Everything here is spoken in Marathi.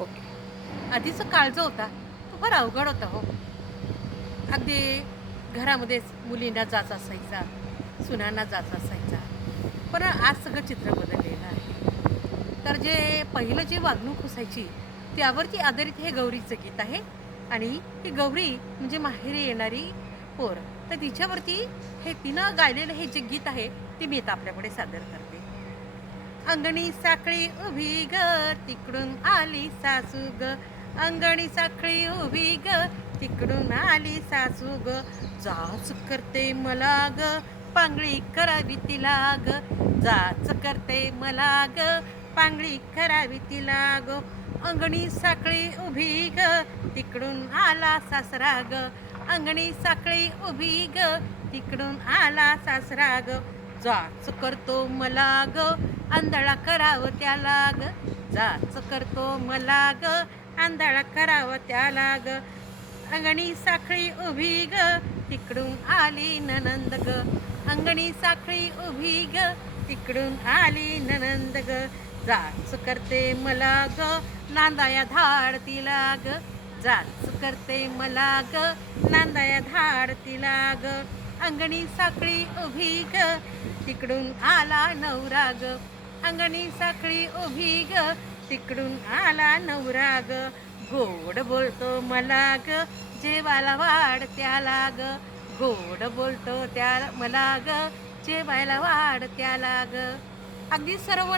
ओके. आधीचा काळ जो होता. तो फार अवघड होता हो. अगदी घरामध्येच मुलींना जाच असायचा सुनांना जाच असायचा. पण आज सगळं चित्र बदललेलं आहे. तर जे पहिलं जे वागणूक असायची त्यावरती आधारित हे गौरीचं गीत आहे. आणि ही गौरी म्हणजे माहेरी येणारी पोर. तर तिच्यावरती हे तिनं गायलेलं हे जे गीत आहे ते मी आता आपल्याकडे सादर करते. अंगणी साखळी उभी ग तिकडून आली सासू ग. अंगणी साखळी उभी ग तिकडून आली सासू ग. जाच करते मला ग पांगळी करावी तिला ग. जाच करते मला ग पांगळी करावी तिला ग. अंगणी साखळी उभी ग तिकडून आला सासरा ग. अंगणी साखळी उभी ग तिकडून आला सासरा ग. जाच करतो मला ग आंधळा करावं त्याला ग. जाच करतो मला ग आंधळा करावं त्याला ग. अंगणी साखळी उभी ग तिकडून आली ननंद ग. अंगणी साखळी उभी ग तिकडून आली ननंद ग. जाच करते मला ग नांदाया धाड तिला ग. जाच करते मला ग नांदाया धाड तिला ग. अंगणी साखळी उभी ग. तिकडून आला नवराग अंगणी साखळी उभी ग. तिकडून आला नवराग गोड बोलतो मला ग. जेवायला वाढ त्याला ग. गोड बोलतो त्या मला ग. जेवायला वाढ त्याला ग. अगदी सर्व